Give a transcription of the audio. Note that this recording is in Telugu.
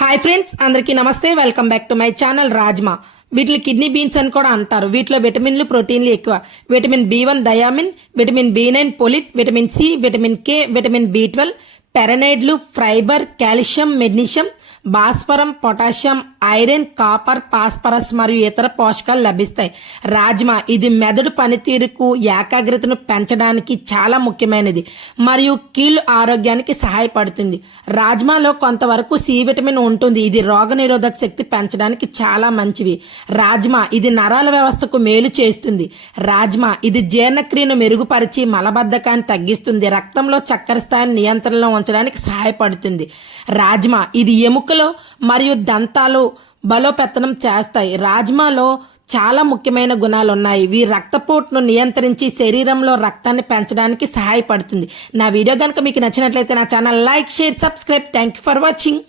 హాయ్ ఫ్రెండ్స్, అందరికీ నమస్తే. Welcome back to my channel rajma. వీటిని కిడ్నీ బీన్స్ అని కూడా అంటారు. వీటిలో విటమిన్లు, ప్రోటీన్లు ఎక్కువ. Vitamin B1 thiamine, vitamin B9 folate, vitamin C, vitamin K, vitamin B12, పెరనైడ్లు, ఫైబర్, కాల్షియం, మెగ్నీషియం, భాస్వరం, పొటాషియం, ఐరన్, కాపర్, ఫాస్ఫరస్ మరియు ఇతర పోషకాలు లభిస్తాయి. రాజ్మా ఇది మెదడు పనితీరుకు, ఏకాగ్రతను పెంచడానికి చాలా ముఖ్యమైనది మరియు కీళ్ళు ఆరోగ్యానికి సహాయపడుతుంది. రాజ్మాలో కొంతవరకు సి విటమిన్ ఉంటుంది. ఇది రోగనిరోధక శక్తి పెంచడానికి చాలా మంచివి. రాజ్మా ఇది నరాల వ్యవస్థకు మేలు చేస్తుంది. రాజ్మా ఇది జీర్ణక్రియను మెరుగుపరిచి మలబద్ధకాన్ని తగ్గిస్తుంది. రక్తంలో చక్కెర స్థాయిని నియంత్రణలో ఉంచడానికి సహాయపడుతుంది. రాజ్మా ఇది ఎముకలు మరియు దంతాలు బలోపేతనం చేస్తాయి. రాజ్మాలో చాలా ముఖ్యమైన గుణాలు ఉన్నాయి. ఇవి రక్తపోటును నియంత్రించి శరీరంలో రక్తాన్ని పెంచడానికి సహాయపడుతుంది. నా వీడియో కనుక మీకు నచ్చినట్లయితే నా channel like, share, subscribe. Thank you for watching.